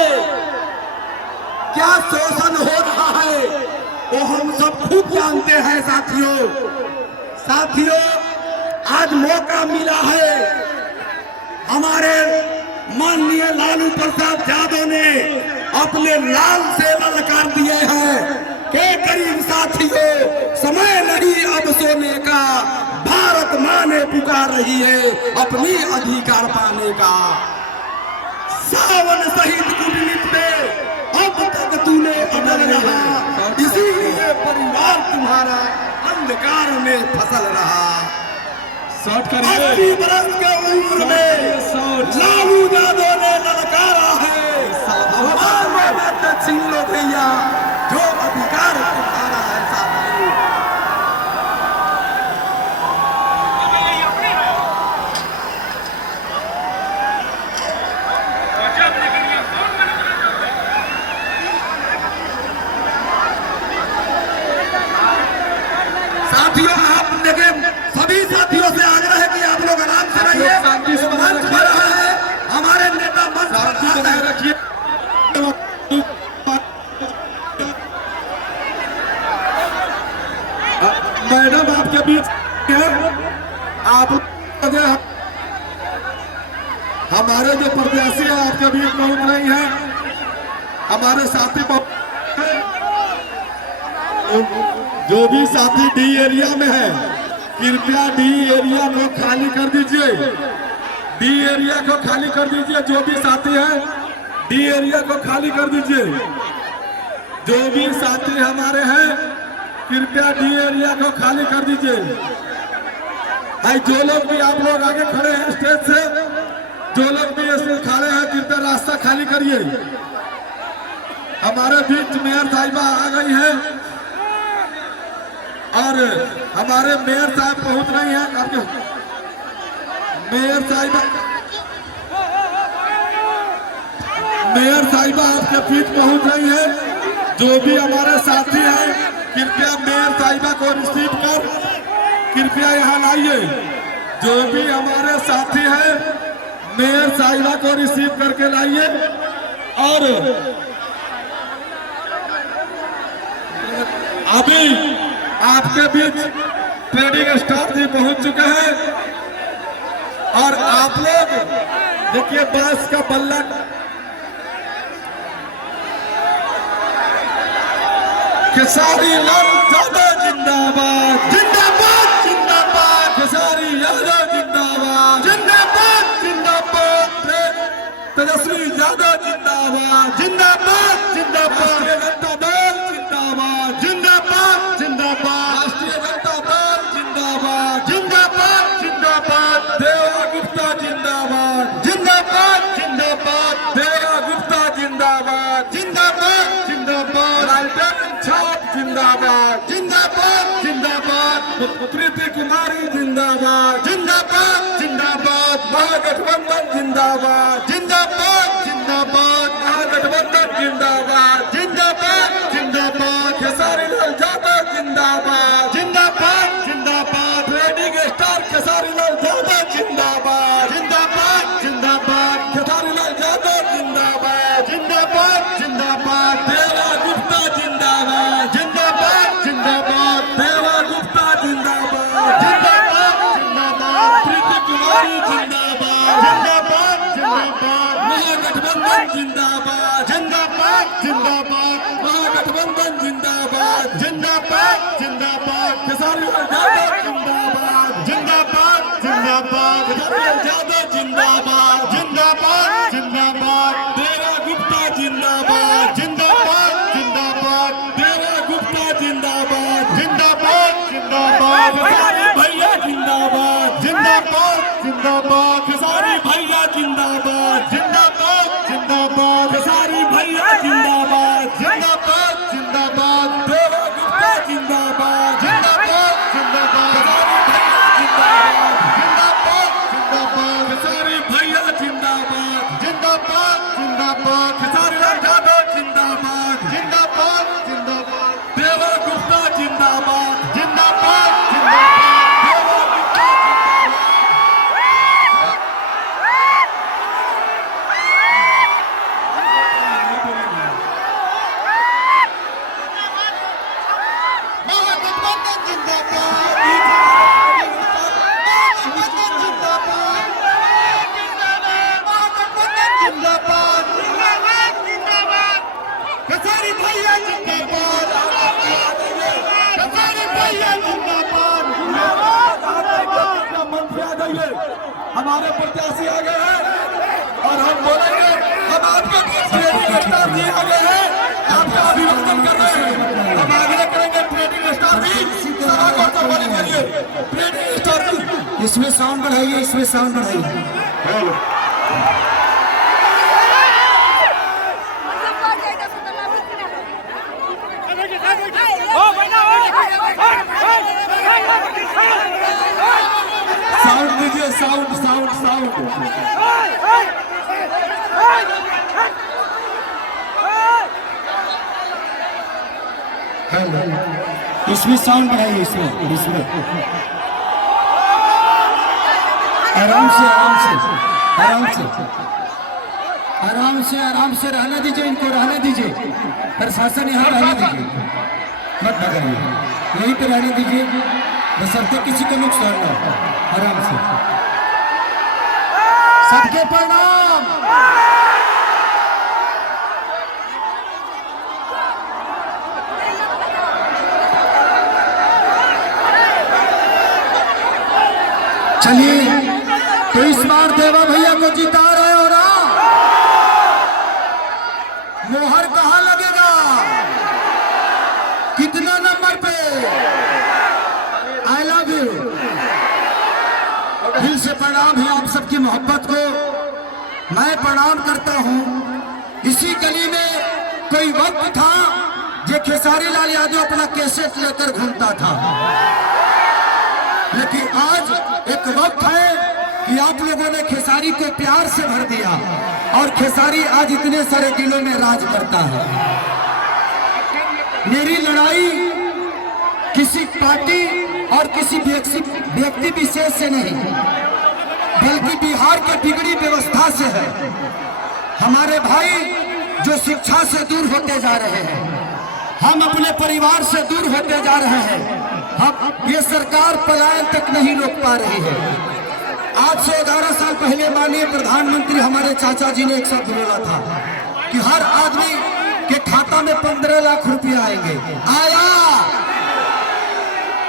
है, क्या शोषण हो रहा है, वो हम सब खूब जानते हैं साथियों। आज मौका मिला है, हमारे माननीय लालू प्रसाद यादव ने अपने लाल से ललकार दिए हैं कि गरीब साथियों, समय नहीं अब सोने का, भारत माँ ने पुकार रही है अपनी अधिकार पाने का। सावन सहित कूटनीति में अब तक तूने बदल रहा, इसीलिए परिवार तुम्हारा अंधकार में फसल रहा। 80 बरस के उम्र में लालू यादव ने ललकारा है, हमारे छीन लो भैया जो अधिकार तुम्हारा है साथियों। साथियों आप देखें, सभी साथियों से आग्रह है कि आप लोग आराम से रहिए। मंच पर है हमारे नेता, मंच पर रखिए। मैडम आपके बीच आप हमारे जो प्रत्याशी है आपके बीच पहुंच रही है, हमारे साथी जो भी साथी डी एरिया में है कृपया डी एरिया को खाली कर दीजिए। डी एरिया को खाली कर दीजिए। जो भी साथी है डी एरिया को खाली कर दीजिए। जो भी साथी हमारे हैं कृपया डी एरिया को खाली कर दीजिए। भाई जो लोग भी आप लोग आगे खड़े हैं स्टेज से, जो लोग भी स्टेज खड़े हैं कृपया रास्ता खाली करिए। हमारे बीच मेयर साहिबा आ गई है और हमारे मेयर साहब पहुंच रही हैं। आपके मेयर साहिबा आपके बीच पहुंच रही है। जो भी हमारे साथी हैं कृपया मेयर साहिबा को रिसीव कर कृपया यहाँ लाइए। जो भी हमारे साथी हैं मेयर साहिबा को रिसीव करके लाइए। और अभी आपके बीच ट्रेडिंग स्टार जी पहुंच चुके हैं और आप लोग देखिए बांस का बल्ला खेसारी लाल यादव जिंदाबाद, जिंदाबाद जिंदाबाद, खेसारी यादव जिंदाबाद, जिंदाबाद जिंदाबाद, तेजस्वी यादव जिंदाबाद, जिंदाबाद जिंदाबाद, जनता दल जिंदाबाद, जिंदाबाद जिंदाबाद, राष्ट्रीय जनता दल जिंदाबाद, जिंदाबाद जिंदाबाद, देवा गुप्ता जिंदाबाद, जिंदाबाद जिंदाबाद, देवा गुप्ता जिंदाबाद, जिंदाबाद जिंदाबाद, जिंदाबाद, जिंदाबाद जिंदाबाद, प्रीति कुमारी जिंदाबाद, जिंदाबाद जिंदाबाद, महागठबंधन जिंदाबाद, जिंदाबाद जिंदाबाद, महागठबंधन जिंदाबाद, जिंदाबाद जिंदाबाद, खेसारी लाल यादव जिंदाबाद, जिंदाबाद जिंदाबाद, ट्रेडिंग स्टार खेसारी लाल यादव जिंदाबाद, जिंदाबाद जिंदाबाद, खेसारी लाल यादव जिंदाबाद, जिंदाबाद जिंदाबाद, देवा गुप्ता जिंदाबाद, जिंदाबाद जिंदाबाद, देवा गुप्ता जिंदाबाद, जिंदाबाद जिंदाबाद, प्रीति कुमारी जिंदाबाद, जिंदाबाद जिंदाबाद, महागठबंधन जिंदाबाद, जिंदाबाद जिंदाबाद, महागठबंधन जिंदाबाद, जिंदाबाद जिंदाबाद, खेसारी लाल यादव जिंदाबाद, जिंदाबाद जिंदाबाद, खेसारी लाल यादव जिंदाबाद, जिंदाबाद जिंदाबाद, देवा गुप्ता जिंदाबाद, जिंदाबाद जिंदाबाद, देवा गुप्ता जिंदाबाद, जिंदाबाद जिंदाबाद, खेसारी भैया जिंदाबाद, जिंदाबाद जिंदाबाद, खेसारी भैया जिंदाबाद, जिंदाबाद जिंदाबाद, खेसारी भैया जिंदाबाद, जिंदाबाद जिंदाबाद, देवा गुप्ता जिंदाबाद, जिंदाबाद जिंदाबाद, खेसारी भैया जिंदाबाद, जिंदाबाद जिंदाबाद, खेसारी लाल यादव जिंदाबाद, जिंदाबाद जिंदाबाद, देवा गुप्ता जिंदाबाद, जिंदाबाद जिंदाबाद, देवा गुप्ता जिंदाबाद। हमारे प्रत्याशी आ गए हैं और हम बोलेंगे हम आपके ट्रेनिंग स्टार जी आ गए हैं, आपका अभिनंदन कर रहे हैं। हम आगे करेंगे ट्रेनिंग स्टार जी, सभा को संबोधित करिए। ट्रेनिंग स्टार जी, इसमें साउंड बढ़ाइए, इसमें साउंड बढ़ाइए। साउंड दीजिए, साउंड साउंड साउंड। इसमें साउंड बढ़ाइए, इसमें इसमें आराम से आराम से आराम से आराम से आराम से रहने दीजिए, इनको रहने दीजिए। प्रशासन यहाँ रहने दीजिए, मत भगाइए, यहीं पे रहने दीजिए, बशर्ते किसी को नुकसान ना हो। आराम से सबके प्रणाम। चलिए, तो इस बार देवा भैया को जिता रहे हो ना? मोहर कहाँ लगेगा, कितना नंबर पे? I love you. दिल से प्रणाम है आप सबकी मोहब्बत को मैं प्रणाम करता हूँ। इसी गली में कोई वक्त था जो खेसारी लाल यादव अपना कैसेट लेकर घूमता था, लेकिन आज एक वक्त है कि आप लोगों ने खेसारी को प्यार से भर दिया और खेसारी आज इतने सारे दिलों में राज करता है। मेरी लड़ाई किसी पार्टी और किसी व्यक्ति विशेष से नहीं, बल्कि बिहार के बिगड़ी व्यवस्था से है। हमारे भाई जो शिक्षा से दूर होते जा रहे हैं, हम अपने परिवार से दूर होते जा रहे हैं, हम ये सरकार पलायन तक नहीं रोक पा रही है। आज से 11 साल पहले माननीय प्रधानमंत्री हमारे चाचा जी ने एक शब्द बोला था कि हर आदमी के खाता में 15 लाख रुपया आएंगे। आया?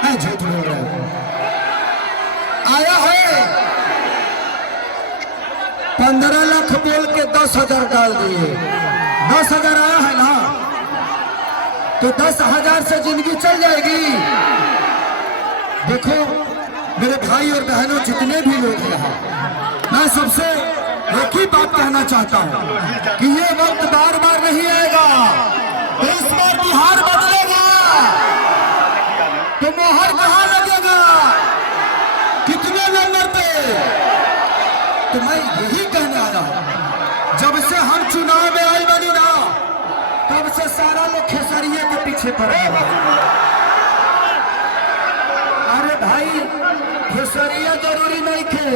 मैं झूठ बोल रहा हूं, आया है? 15 लाख बोल के 10,000 डाल दिए। 10,000 आया है ना? तो 10,000 से जिंदगी चल जाएगी। देखो मेरे भाई और बहनों, जितने भी लोग हैं, मैं सबसे एक ही बात कहना चाहता हूं कि ये वक्त बार बार नहीं आएगा। तो इस बार बिहार बदलेगा, तो मोहर कहाँ लगेगा, कितने नंबर पे? तो मैं यही कहने आया, जब से हम चुनाव में आए बनी ना, तब से सारा लोग खेसारिया के पीछे पड़े। अरे भाई, खेसारिया जरूरी नहीं थे,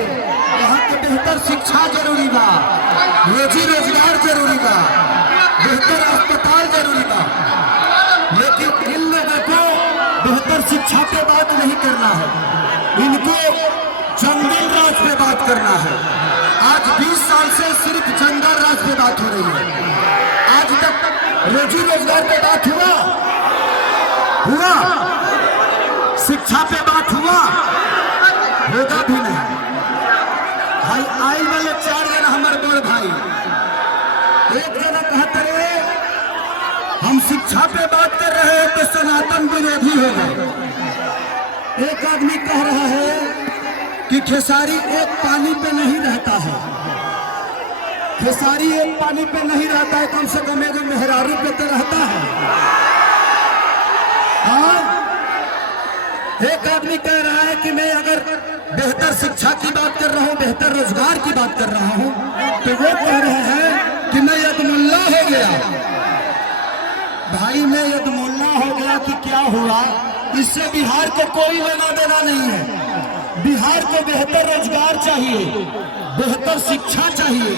यहाँ के बेहतर शिक्षा जरूरी बा, रोजी रोजगार जरूरी बा, बेहतर अस्पताल जरूरी बा। लेकिन इन लोगों को बेहतर शिक्षा पे बात नहीं करना है, इनको जंगल राज पे बात करना है। आज 20 साल से सिर्फ जंगल राज पे बात हो रही है। आज तक रोजी रोजगार पे बात हुआ? शिक्षा पे बात हुआ? होगा भी नहीं। भाई आई वाले 4 जना हमारे बड़ भाई, एक जना कहते रहे हम शिक्षा पे बात कर रहे हैं तो सनातन विरोधी हो गए। एक आदमी कह रहा है कि खेसारी एक पानी पे नहीं रहता है। खेसारी एक पानी पे नहीं रहता है, कम से कम एक मेहरारू पे तो रहता है। हाँ? एक आदमी कह रहा है कि मैं अगर बेहतर शिक्षा की बात कर रहा हूँ, बेहतर रोजगार की बात कर रहा हूँ, तो वो कह रहे हैं कि मैं यदमुल्ला हो गया। भाई मैं यदमुल्ला हो गया कि क्या हुआ, इससे बिहार को कोई लेना देना नहीं है। बिहार को बेहतर रोजगार चाहिए, बेहतर शिक्षा चाहिए,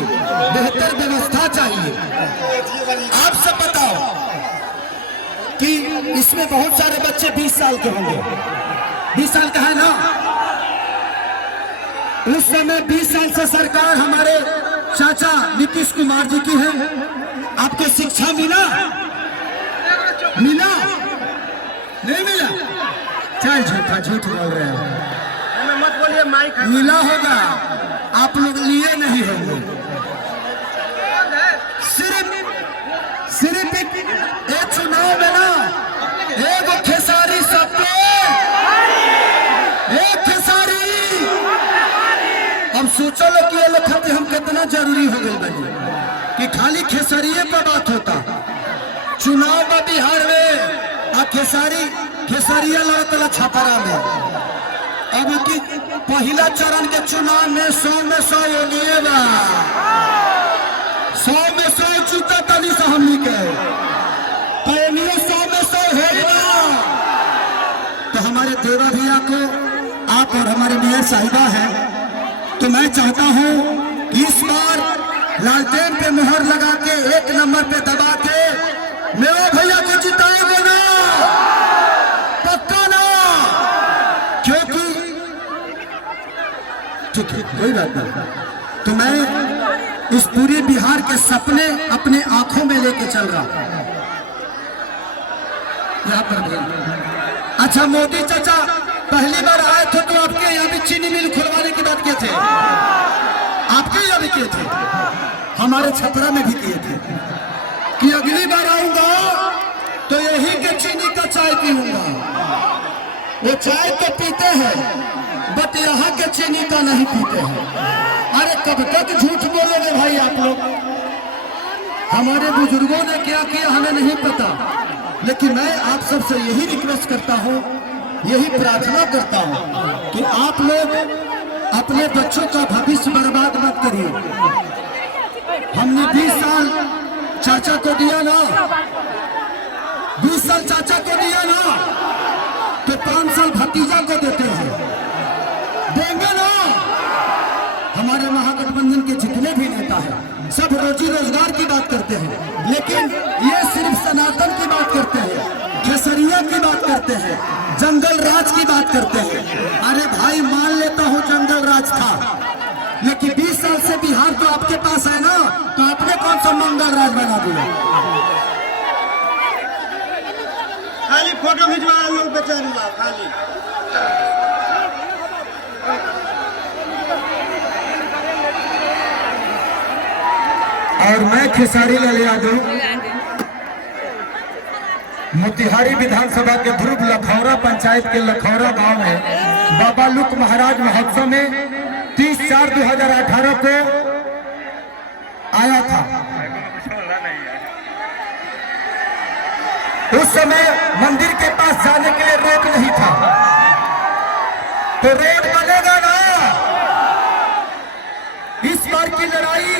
बेहतर व्यवस्था चाहिए। आप सब बताओ कि इसमें बहुत सारे बच्चे 20 साल के होंगे, 20 साल का है ना? उस समय 20 साल से सरकार हमारे चाचा नीतीश कुमार जी की है। आपको शिक्षा मिला? नहीं मिला? चल झूठ बोल रहे हैं, मत बोलिए। माइक मिला होगा, आप लोग लिए नहीं होंगे। सिर्फ एक चुनाव में ना एक खेसारी सब पे एक खेसारी। अब सोचो लो कि ये लिखते हम कितना जरूरी हो गए बने कि खाली खेसरिये पर बात होता। चुनाव में बिहार में खेसरिया लड़ता छपरा में। अब की पहला चरण के चुनाव में 100 में 100 होलिए बा, 100 में 100 चुता तनी से हमनी के 100 में 100 होगा। तो हमारे देवा भैया को आप और हमारे मेयर साहिबा है, तो मैं चाहता हूं कि इस बार लालटेन पे मुहर लगा के 1 नंबर पे दबा के मेरे भैया को जिताएंगे ना, पक्का ना। क्योंकि ठीक है, कोई बात नहीं। तो मैं इस पूरे बिहार के सपने अपने आंखों में लेके चल रहा हूं। यहाँ पर भी अच्छा, मोदी चाचा पहली बार आए थे तो आपके यहाँ भी चीनी मिल खुलवाने की बात किए थे, आपके यहाँ भी किए थे, हमारे छपरा में भी किए थे कि अगली बार आऊंगा तो यही के चीनी का चाय पीऊंगा। वो चाय तो पीते हैं बट यहाँ के चीनी का नहीं पीते हैं। अरे कब तक झूठ बोलोगे भाई आप लोग? हमारे बुजुर्गों ने क्या किया हमें नहीं पता, लेकिन मैं आप सबसे यही रिक्वेस्ट करता हूँ, यही प्रार्थना करता हूँ कि आप लोग अपने बच्चों का भविष्य बर्बाद मत करिए। हमने 20 साल चाचा को दिया ना, 20 साल चाचा को दिया ना, तो 5 साल भतीजा को देते हैं, देंगे ना। हमारे महागठबंधन के जितने भी नेता हैं सब रोजी रोजगार की बात करते हैं, लेकिन ये सिर्फ सनातन की बात करते हैं, खेसरिया की बात करते हैं, जंगल राज की बात करते हैं। अरे भाई मान लेता हूँ जंगल राज था, लेकिन 20 साल से बिहार तो आपके पास है ना, तो आपने कौन सा मंगल राज बना दिया? खाली फोटो खिंचवा लोग बेचारे खाली। और मैं खेसारी लाल यादव मोतिहारी विधानसभा के ध्रुव लखौरा पंचायत के लखौरा गांव में बाबा लुक महाराज महोत्सव में 30/4/2018 को आया था। उस समय मंदिर के पास जाने के लिए रोक नहीं था, तो रोड बनेगा ना। इस बार की लड़ाई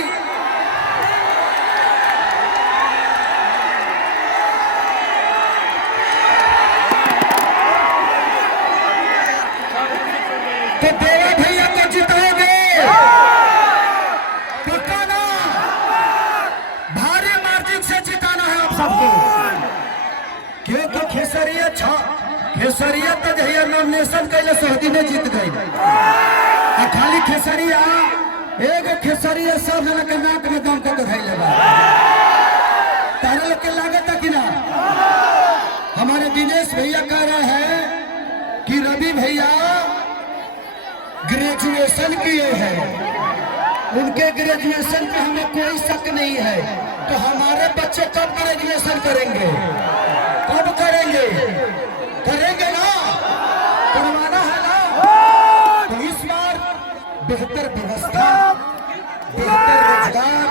तो देवा भैया को जिताओगे, पक्का ना? भारी मार्जिन से जिताना है आप सबको, क्योंकि खेसरिया तो जहिया नॉमिनेशन कैले सहदी में जीत गई। खाली खेसरिया एक खेसरिया सब जना के नाक में दम को धैले बा। तारे लोग के लागत कि ना? हमारे दिनेश भैया कह रहे हैं कि रवि भैया ग्रेजुएशन किए हैं, उनके ग्रेजुएशन पे हमें कोई शक नहीं है। तो हमारे बच्चे कब ग्रेजुएशन करेंगे? कब करेंगे? करेंगे ना, करवाना है ना। तो इस बार बेहतर व्यवस्था, बेहतर रोजगार,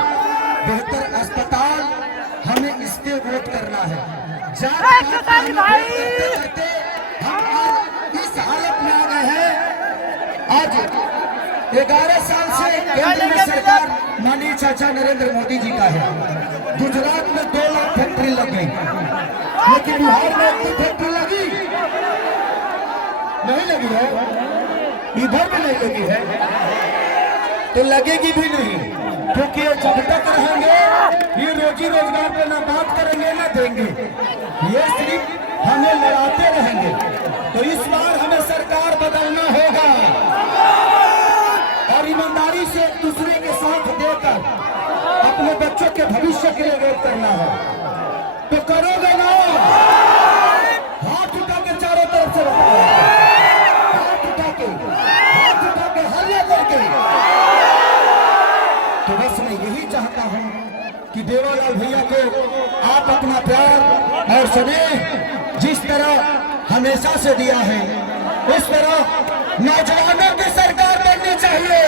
बेहतर अस्पताल, हमें इसके वोट करना है। करते हम इस हालत में आ गए हैं। आज 11 साल से केंद्र में सरकार माननीय चाचा नरेंद्र मोदी जी का है। गुजरात में 2 लाख फैक्ट्री लगी, लेकिन बिहार में एक फैक्ट्री लगी नहीं लगी है, इधर में नहीं लगी है, तो लगेगी भी नहीं, क्योंकि जब तक रहेंगे ये रोजी रोजगार पे ना बात करेंगे ना देंगे, ये सिर्फ हमें लड़ाते रहेंगे। तो इस बार हमें सरकार बदलना होगा और ईमानदारी से एक दूसरे के साथ देकर अपने बच्चों के भविष्य के लिए वोट करना है। तो करोगे ना? हाथ उठा के चारों तरफ से हाथ उठा के हल्ला करके भैया को आप अपना प्यार और स्नेह जिस तरह हमेशा से दिया है, उस तरह नौजवानों की सरकार बननी चाहिए।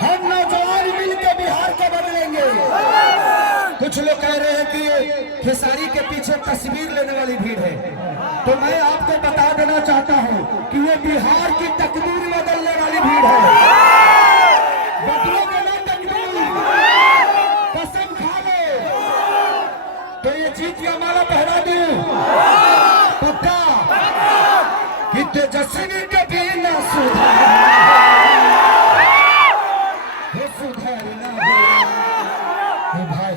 हम नौजवान मिलकर बिहार को बदलेंगे। कुछ लोग कह रहे हैं कि ये खेसारी के पीछे तस्वीर लेने वाली भीड़ है, तो मैं आपको बता देना चाहता हूं कि ये बिहार की तकदीर बदलने वाली भीड़ है। बदलोगे ना तकदीर, कसम खा लो तो ये जीत का माला पहना दूं पक्का कि तेजस्वी कभी ना सुधारना भाई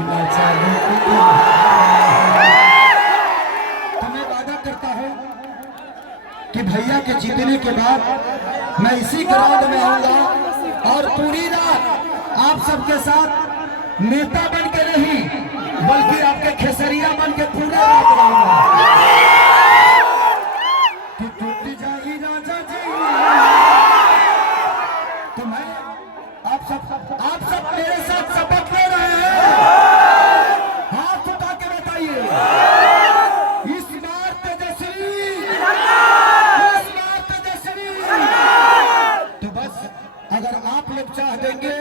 ना चालू। तो मैं वादा करता हूं कि भैया के जीतने के बाद मैं इसी ग्राउंड में आऊंगा और पूरी रात आप सबके साथ नेता बन के नहीं बल्कि आपके खेसरिया बन के पूरे रात रहूंगा। कि टूट जाई राजा जी, तो मैं आप सब मेरे साथ शपथ ले रहे हैं। हाथ उठा के बताइए, इस बार तेजस्वी, तो बस अगर आप लोग चाह देंगे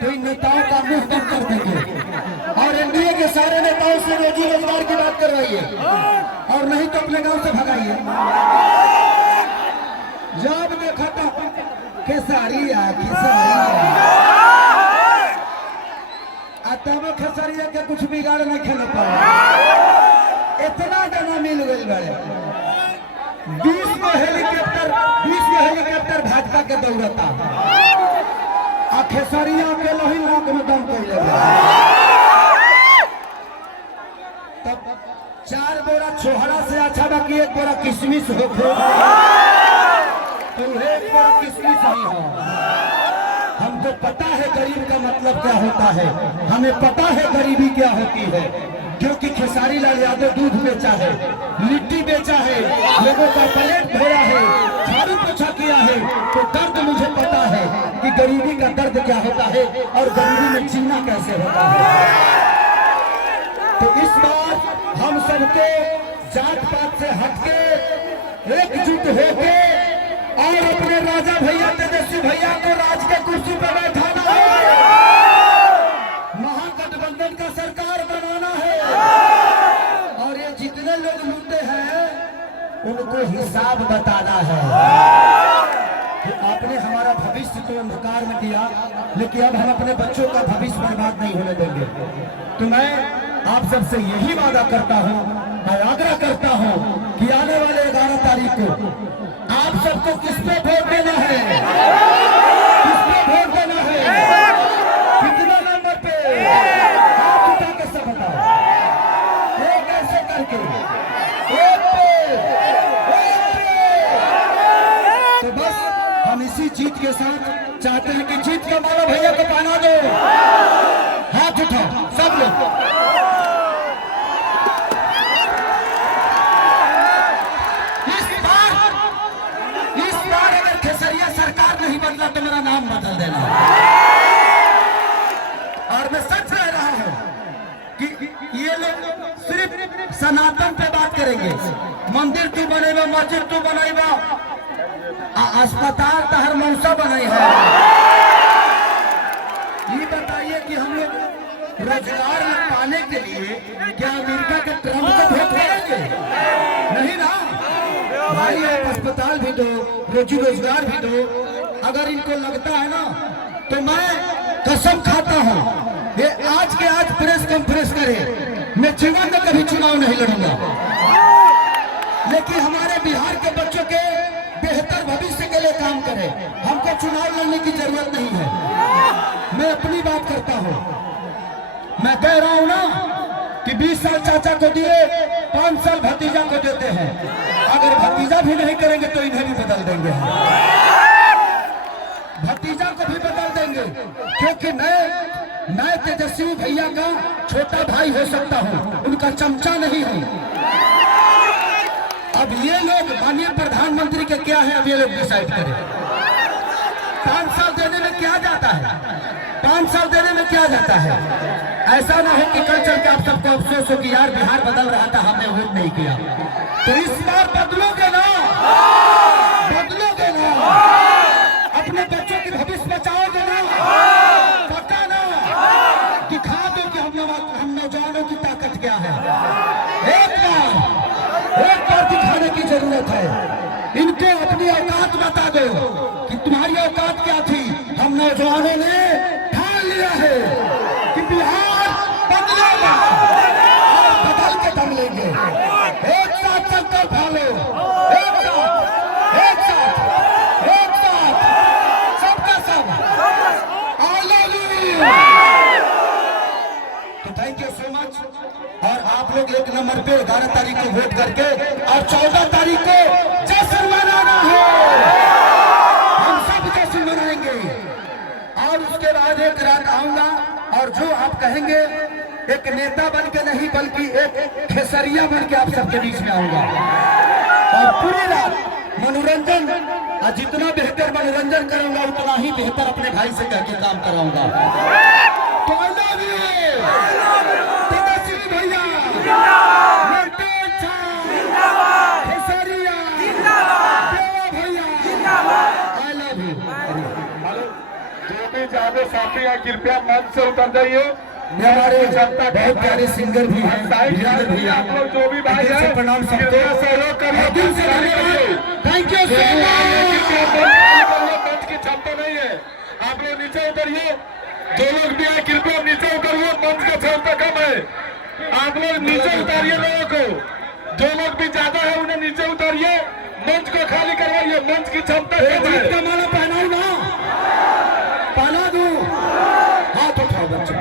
तो इन नेताओं का मुंह बंद कर देंगे और एनडीए के सारे नेताओं से रोजी रोजगार की बात करवाइए और नहीं तो अपने गांव से भगाइए। जब देखा था खेसारिया तब खेसारिया के कुछ बिगाड़ नहीं खेल पाए। इतना गाना मिल गई बड़े 20 में हेलीकॉप्टर भाजपा के दौड़ता आ खेसारिया के लोही नाक में दम कर ले। तब 4 बोरा छोहरा से अच्छा बाकी 1 बोरा किशमिश हो तो 1 बोरा किशमिश नहीं हो। हमको पता है गरीब का मतलब क्या होता है, हमें पता है गरीबी क्या होती है, क्योंकि खेसारी लाल यादव दूध बेचा है, लिट्टी बेचा है, लोगों का प्लेट धोया है, झाड़ू पोछा किया है, तो दर्द मुझे पता है कि गरीबी का दर्द क्या होता है और गरीबी में जीना कैसे होता है। तो इस बार हम सबको जात पात से हटके एकजुट होके और अपने राजा भैया तेजस्वी भैया को राज के कुर्सी पर बैठाना है, महागठबंधन का सरकार बनाना है और ये जितने लोग लूटे हैं उनको हिसाब बताना है। तो आपने हमारा भविष्य तो अंधकार में दिया, लेकिन अब हम अपने बच्चों का भविष्य बर्बाद नहीं होने देंगे। तो मैं आप सबसे यही वादा करता हूं, मैं आग्रह करता हूं कि आने वाले 11 तारीख को आप सबको किस पे वोट देना है, किस पे वोट देना है, कितना नंबर पे, हाथ उठा के सब बताओ। एक ऐसे करके एक पे। तो बस हम इसी जीत के साथ चाहते हैं कि जीत के माला भैया को पहना दो। हाथ उठाओ सब लोग। नहीं बदला तो मेरा नाम बदल देना। और मैं सच कह रहा हूं कि ये लोग सिर्फ सनातन पे बात करेंगे, मंदिर तू बनेगा, मस्जिद तू बनेगा, अस्पताल तहर मौसा बनाई है। ये बताइए कि हम लोग रोजगार पाने के लिए क्या अमेरिका के ट्रंप को वोट करेंगे? नहीं ना भाई, आप अस्पताल भी दो, रोजी रोजगार भी दो। अगर इनको लगता है ना तो मैं कसम खाता हूं, ये आज के आज प्रेस कॉन्फ्रेंस करे, मैं जीवन में कभी चुनाव नहीं लड़ूंगा, लेकिन हमारे बिहार के बच्चों के बेहतर भविष्य के लिए काम करे। हमको चुनाव लड़ने की जरूरत नहीं है। मैं अपनी बात करता हूं, मैं कह रहा हूं ना कि 20 साल चाचा को दिए, 5 साल भतीजा को देते हैं। अगर भतीजा भी नहीं करेंगे तो इन्हें भी बदल देंगे, भतीजा को भी बदल देंगे, क्योंकि मैं तेजस्वी भैया का छोटा भाई हो सकता हूं, उनका चमचा नहीं हूं। अब ये लोग माननीय प्रधानमंत्री के क्या है, अब ये लोग डिसाइड करें। 5 साल देने में क्या जाता है? 5 साल देने में क्या जाता है? ऐसा ना हो कि कल चल के आप सबको अफसोस हो कि यार बिहार बदल रहा था, हमने वोट नहीं किया। तो इस बार बदलोगे ना, बदलोगे ना, अपने बच्चों की भविष्य बचाओगे ना, पता ना, दिखा दो कि हम नौजवानों की ताकत क्या है। एक बार दिखाने की जरूरत है। इनको अपनी औकात बता दो कि तुम्हारी औकात क्या थी। हम नौजवानों ने ठान लिया है कि बिहार बदलेगा और बदल के दम लेंगे। एक साथ संकल्प लो, एक साथ सबका सब। तो थैंक यू सो मच। और आप लोग 1 नंबर पे 11 तारीख को वोट करके और 14 तारीख को जश्न मनाना है। हम सब जश्न मनाएंगे। और उसके बाद एक रात आऊंगा और जो आप कहेंगे एक नेता बन के नहीं बल्कि एक खेसरिया बन के आप सबके बीच में आऊंगा और पूरी रात मनोरंजन, और जितना बेहतर मनोरंजन करूंगा उतना ही बेहतर अपने भाई से कह के काम कराऊंगा। तो तेजस्वी भैया, खेसरिया, देवा भैया, आई लव यू। जो भी ज्यादा साथी है कृपया मंच से उतर जाइए। हमारे बहुत प्यारे सिंगर भी हैं भैया, आप लोग जो भी भाई हैं प्रणाम सबको, सहयोग करिए। Thank you so much. मंच की क्षमता नहीं है, आप लोग नीचे उतरिए। जो लोग भी आए कृपया नीचे उतरिए, मंच का क्षमता कम है। आप लोग नीचे उतारिए लोगों को, जो लोग भी ज्यादा है उन्हें नीचे उतारिए, मंच को खाली करवाइए। मंच की क्षमता कम है। का माला पहनाऊ ना, पहना दूं, हाथ उठाओ बच्चों।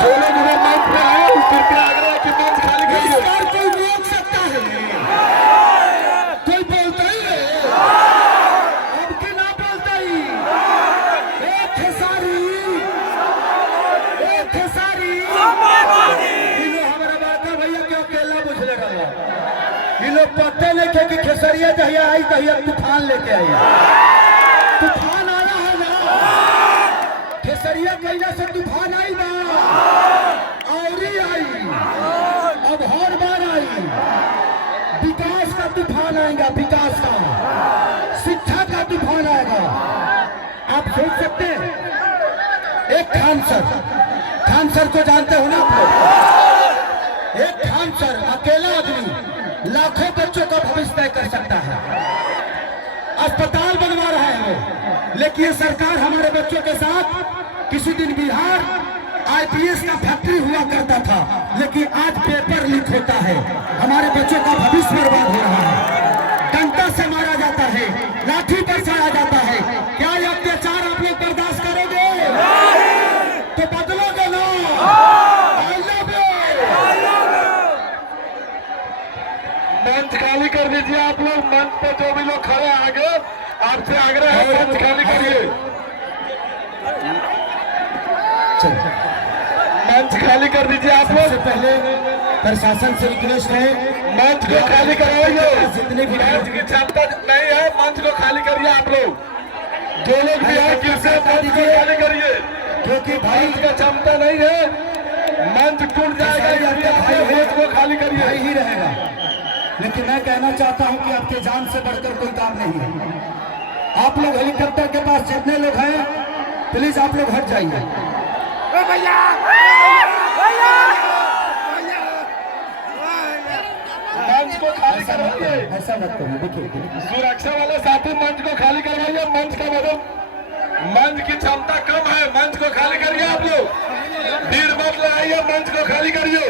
जो लोग उन्हें मंच पे आए कृपया आग्रह है कि मंच खाली करिए। कोई रोक सकता है? कोई बोलता ही है? अब की ना बोलता ही। एक खेसारी, हमारा बात है भैया क्यों अकेला बुझले रहा। ये लोग पता नहीं थे कि खेसरिया जहिया आई तहिया तूफान लेके आई। तूफान आना है ना, खेसरिया कहिया से तूफान आई ना, और ही आई, अब हर बार आई। विकास का तूफान आएगा, विकास का, शिक्षा का तूफान आएगा। आप सोच सकते हैं एक खान सर को जानते हो ना आप लोग? एक खान सर अकेला आदमी लाखों बच्चों का भविष्य तय कर सकता है। अस्पताल बनवा रहा है वो, लेकिन ये सरकार हमारे बच्चों के साथ, किसी दिन बिहार IPS का फैक्ट्री हुआ करता था, लेकिन आज पेपर लीक होता है। हमारे बच्चों का भविष्य बर्बाद हो रहा है। डंडा से मारा जाता है, लाठी बरसाया जाता है। क्या ये अत्याचार आप लोग बर्दाश्त करोगे? तो बदलोगे ना। मंच खाली कर दीजिए आप लोग। मंच पे जो भी लोग खड़े हैं आगे, आपसे आग्रह है मंच खाली करिए। मंच खाली कर दीजिए आप लोग। सबसे पहले प्रशासन से रिक्वेस्ट है, मंच को खाली करवाइए। जितने भी मंच की क्षमता नहीं है, मंच को खाली करिए आप लोग। जो लोग भी आए कृपया मंच को खाली करिए, क्योंकि भाई मंच का क्षमता नहीं है, मंच टूट जाएगा। मंच को खाली करिए। भाई ही रहेगा, लेकिन मैं कहना चाहता हूं कि आपके जान से बढ़कर कोई काम नहीं है। आप लोग हेलीकॉप्टर के पास जितने लोग हैं, प्लीज आप लोग हट जाइए। मंच को खाली करवाइए। ऐसा मत करिए, देखिए सुरक्षा वाले साथी मंच को खाली करवाइए। मंच का मतलब मंच की क्षमता कम है, मंच को खाली करिए आप लोग। भीड़ मत लगाइए, मंच को खाली करिए।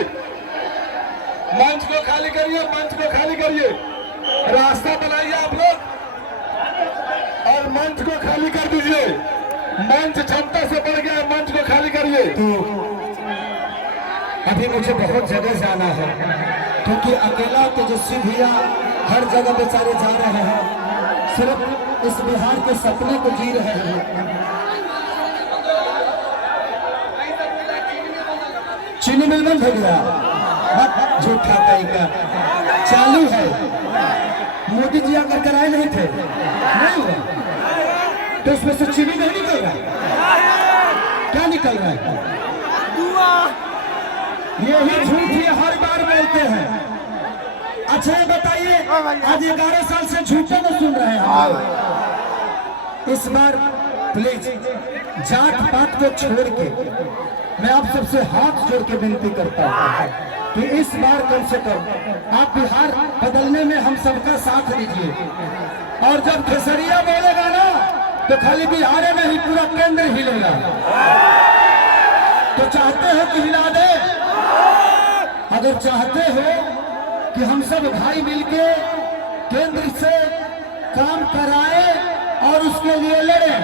मंच को खाली करिए, मंच को खाली करिए। रास्ता बनाइए आप लोग और मंच को खाली कर दीजिए। मंच क्षमता से बढ़ गया, मंच को खाली करिए। तो अभी मुझे बहुत जगह जाना है, क्योंकि अकेला तेजस्वी भैया हर जगह बेचारे जा रहे हैं, सिर्फ इस बिहार के सपने को जी रहे हैं। चीनी मिल बंद हो गया, झूठा कहीं का चालू है। मोदी जी आकर कराए नहीं थे, नहीं हुआ। तो उसमें से चीनी नहीं निकल रहा है, क्या निकल रहा है? यही झूठ ये हर बार बोलते हैं। अच्छा ये बताइए, आज 11 साल से झूठे न सुन रहे हैं हम। इस बार प्लीज जात पात को छोड़ के मैं आप सबसे हाथ जोड़ के विनती करता हूँ कि इस बार कम से कम आप बिहार बदलने में हम सबका साथ दीजिए। और जब खेसरिया बोलेगा ना तो खाली बिहार में ही पूरा केंद्र हिलेगा। तो चाहते हो कि हिला दे? अगर चाहते हो कि हम सब भाई मिलके केंद्र से काम कराए और उसके लिए लड़े,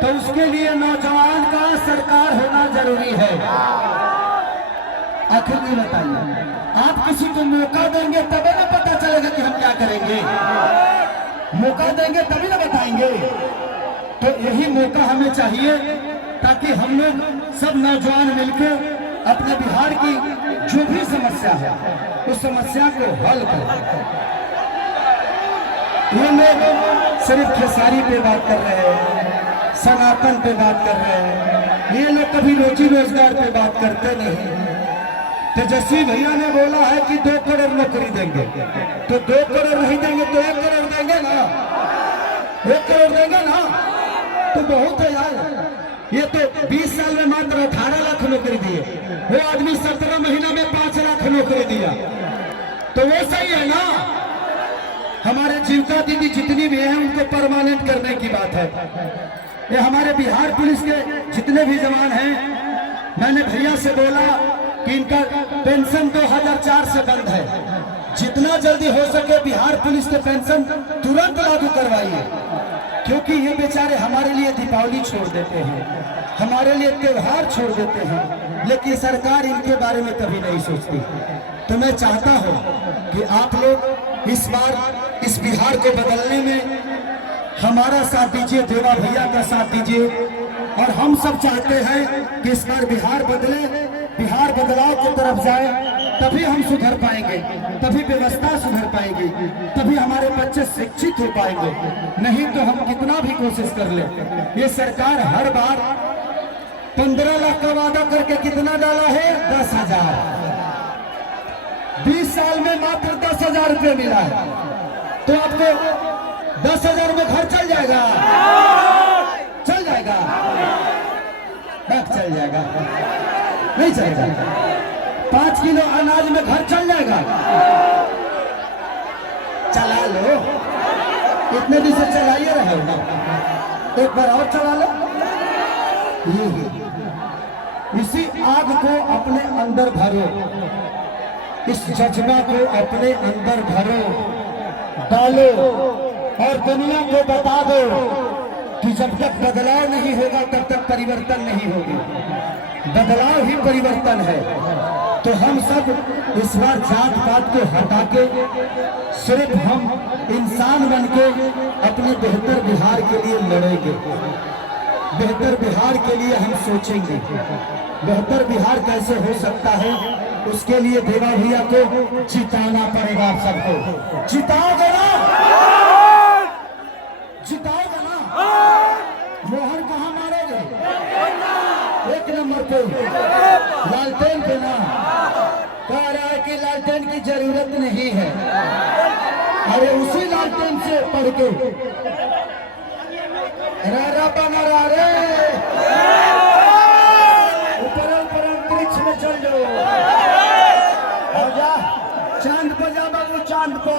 तो उसके लिए नौजवान का सरकार होना जरूरी है। आखिर नहीं बताइए, आप किसी को मौका देंगे तभी ना पता चलेगा कि हम क्या करेंगे। मौका देंगे तभी ना बताएंगे। तो यही मौका हमें चाहिए ताकि हम लोग सब नौजवान मिलकर अपने बिहार की जो भी समस्या है उस समस्या को हल करें। ये लोग सिर्फ खेसारी पे बात कर रहे हैं, सनातन पे बात कर रहे हैं, ये लोग कभी रोजी रोजगार पे बात करते नहीं। तेजस्वी भैया ने बोला है कि 2 करोड़ नौकरी देंगे, तो 2 करोड़ नहीं देंगे तो 1 करोड़ देंगे ना, 1 करोड़ देंगे ना, तो बहुत है यार। ये तो 20 साल में मात्र 18 लाख नौकरी दिए, वो आदमी 17 महीना में 5 लाख नौकरी दिया, तो वो सही है ना। हमारे जीविका दीदी जितनी भी हैं उनको परमानेंट करने की बात है। ये हमारे बिहार पुलिस के जितने भी जवान हैं, मैंने भैया से बोला कि इनका पेंशन 2004 से बंद है, जितना जल्दी हो सके बिहार पुलिस के पेंशन तुरंत लागू करवाइए, क्योंकि ये बेचारे हमारे लिए दीपावली छोड़ देते हैं, हमारे लिए त्योहार छोड़ देते हैं, लेकिन सरकार इनके बारे में कभी नहीं सोचती। तो मैं चाहता हूँ कि आप लोग इस बार इस बिहार को बदलने में हमारा साथ दीजिए, देवा भैया का साथ दीजिए। और हम सब चाहते हैं कि इस बार बिहार बदले, बिहार बदलाव की तरफ जाए, तभी हम सुधर पाएंगे, तभी व्यवस्था सुधर पाएगी, तभी हमारे बच्चे शिक्षित हो पाएंगे। नहीं तो हम कितना भी कोशिश कर ले, ये सरकार हर बार 15 लाख का वादा करके कितना डाला है? 10,000। 20 साल में मात्र 10,000 रुपये मिला है, तो आपको 10,000 में घर चल जाएगा? चल जाएगा? चल जाएगा? नहीं चलेगा। 5 किलो अनाज में घर चल जाएगा? चला लो, इतने दिन से चलाइए रहे हो, एक बार और चला लो। इसी आग को अपने अंदर भरो, इस जज्बा को अपने अंदर भरो, डालो और दुनिया को बता दो कि जब तक बदलाव नहीं होगा तब तक परिवर्तन नहीं होगी। बदलाव ही परिवर्तन है। तो हम सब इस बार जात पात को हटा के सिर्फ हम इंसान बन के अपने बेहतर बिहार के लिए लड़ेंगे, बेहतर बिहार के लिए हम सोचेंगे। बेहतर बिहार कैसे हो सकता है, उसके लिए देवा भैया को जिताना पड़ेगा। आप सबको जिताओगे ना? जिताओगे ना? मोहर कहाँ मारोगे? 1 नंबर पे लालटेन पे ना। कह रहा है कि लालटेन की जरूरत नहीं है। अरे उसी लालटेन से पढ़ के रा बना रहा रे, ऊपर अंतरिक्ष में चल जाओ, जा चांद पर जा बाबू, चांद पर।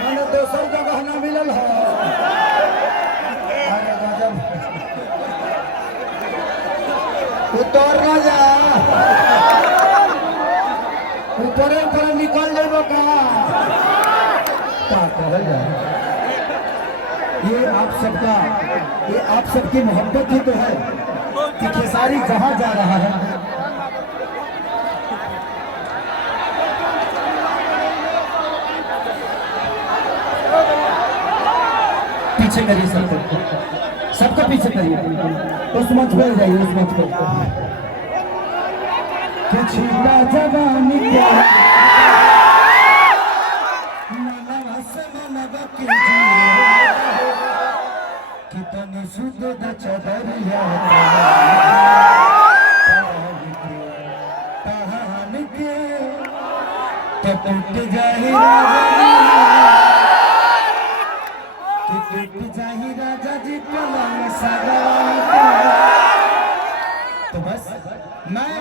मैंने 200 का गहना मिलल है। अरे गजब, उतर ना जा, ऊपर निकल जाएगा कहाँ? क्या कहल जाए? ये आप सबकी मोहब्बत ही तो है कि खेसारी जहां जा रहा है पीछे करिए, सबको पीछे करिए, उस मंच पर जाइए, उस मंच पर। छीटा जवानी क्या सुध चदरिया तहान के तो टूट जाही राजा जी पलंग सगाई। तो बस मैं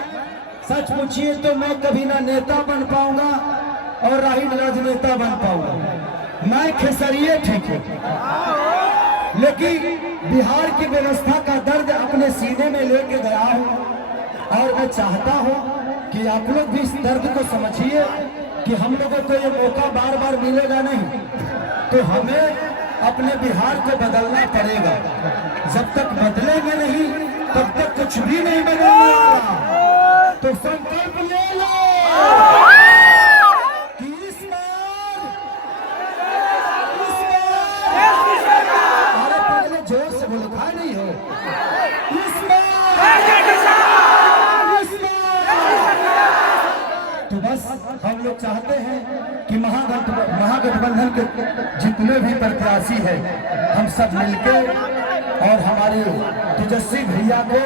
सच पूछिए तो मैं कभी ना नेता बन पाऊंगा और राहिल राजनेता बन पाऊंगा। मैं खेसरिये ठीक है, लेकिन बिहार की व्यवस्था का दर्द अपने सीने में लेके गया हूं और मैं चाहता हूं कि आप लोग भी इस दर्द को समझिए कि हम लोगों को ये मौका बार बार मिलेगा नहीं, तो हमें अपने बिहार को बदलना पड़ेगा। जब तक बदलेंगे नहीं तब तक कुछ भी नहीं बदलने वाला। तो संकल्प ले लो कि इस बार अरे पहले जोर से बोलो, खा नहीं हो इस बार। तो बस हम लोग चाहते हैं कि महागठबंधन के जितने भी प्रत्याशी हैं हम सब मिलके और हमारे तेजस्वी भैया को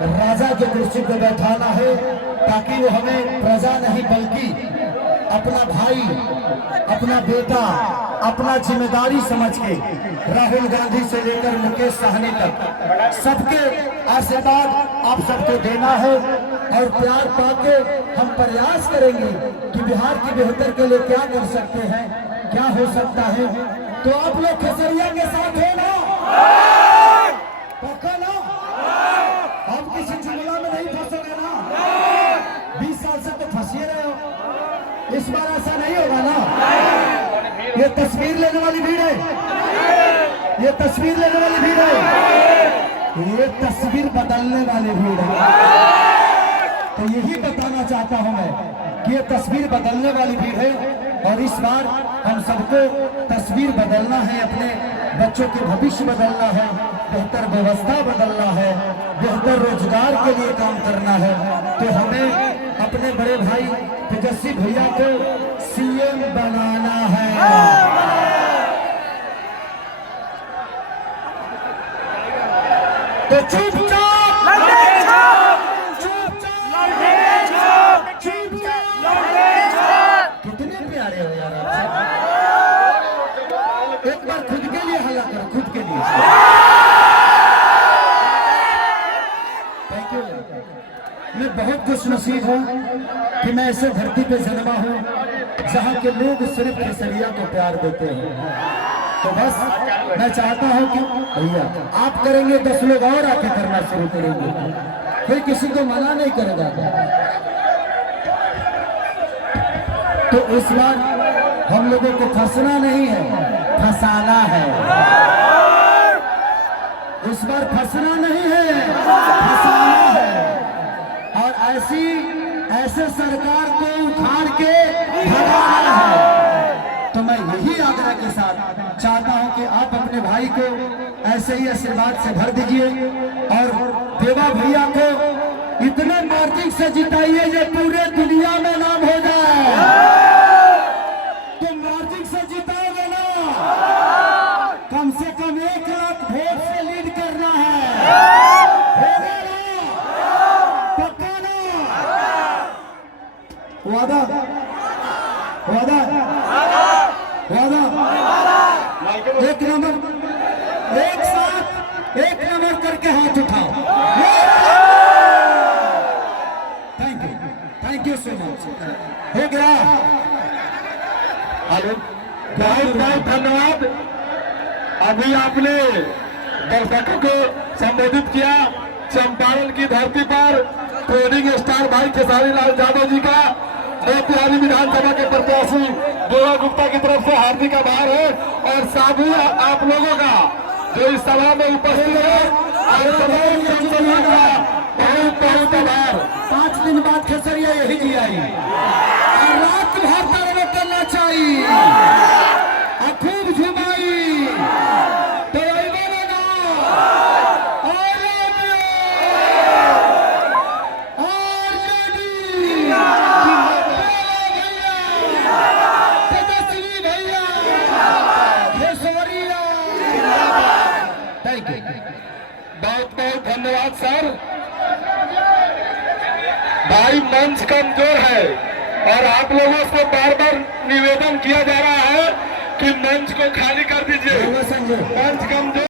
राजा के कुर्सी पे बैठाना है, ताकि वो हमें प्रजा नहीं बल्कि अपना भाई, अपना बेटा, अपना जिम्मेदारी समझ के राहुल गांधी से लेकर मुकेश सहनी तक सबके आशीर्वाद आप सबको देना है और प्यार पाके हम प्रयास करेंगे कि बिहार की बेहतर के लिए क्या कर सकते हैं, क्या हो सकता है। तो आप लोग खेसरिया के साथ है ना? पक्का ना? आप किसी जुमला में नहीं फंसोगे ना? 20 साल से तो फंसे रहे हो, इस बार ऐसा नहीं होगा ना? ये तस्वीर लेने वाली भीड़ है, ये तस्वीर लेने वाली भीड़ है, ये तस्वीर बदलने वाली भीड़ है। तो यही बताना चाहता हूं मैं कि ये तस्वीर बदलने वाली भीड़ है और इस बार हम सबको तस्वीर बदलना है, अपने बच्चों के भविष्य बदलना है, बेहतर व्यवस्था बदलना है, बेहतर रोजगार के लिए काम करना है। तो हमें अपने बड़े भाई तेजस्वी भैया को सीएम बनाना है। तो चुपचाप कितने प्यारे हो यार आप। एक बार खुद के लिए हल्ला करो, खुद के लिए। Thank you. मैं बहुत खुश नसीब हूँ कि मैं ऐसे धरती पे जन्मा हूँ जहाँ के लोग सिर्फ खेसरिया को प्यार देते हैं। तो बस मैं चाहता हूँ कि भैया आप करेंगे 10 लोग और आके करना शुरू करेंगे, फिर किसी को मना नहीं करेगा। तो इस बार हम लोगों को फंसना नहीं है, फंसाना है। इस बार फंसना नहीं है, फंसाना है और ऐसे सरकार को उखाड़ के भगाना है। तो मैं यही आग्रह के साथ चाहता हूं कि आप अपने भाई को ऐसे ही आशीर्वाद से भर दीजिए और देवा भैया को इतने मार्जिन से जिताइए ये पूरे दुनिया में नाम हो जाए। तो मार्जिन से जिताओगे ना, कम से कम 1 लाख वोट से लीड करना है। होगा ना? पक्का ना? वादा वादा वादा। एक नंबर, एक साथ 1 नंबर करके हाथ उठाओ। Thank you so much. हो गया? हेलो, बहुत बहुत धन्यवाद। अभी आपने दर्शकों को संबोधित किया चंपारण की धरती पर ट्रेनिंग स्टार भाई खेसारी लाल यादव जी का मोतिहारी विधानसभा के प्रत्याशी देवा गुप्ता की तरफ से हार्दिक आभार है और साधु आप लोगों का जो इस सभा में उपस्थित है बहुत बहुत आभार। 5 दिन बाद खेसरिया यही जी आई और रात भर तरह करना चाहिए और खूब झुमाई तो थैंक यू। बहुत बहुत धन्यवाद सर। भाई मंच कमजोर है और आप लोगों से बार बार निवेदन किया जा रहा है कि मंच को खाली कर दीजिए। मंच कमजोर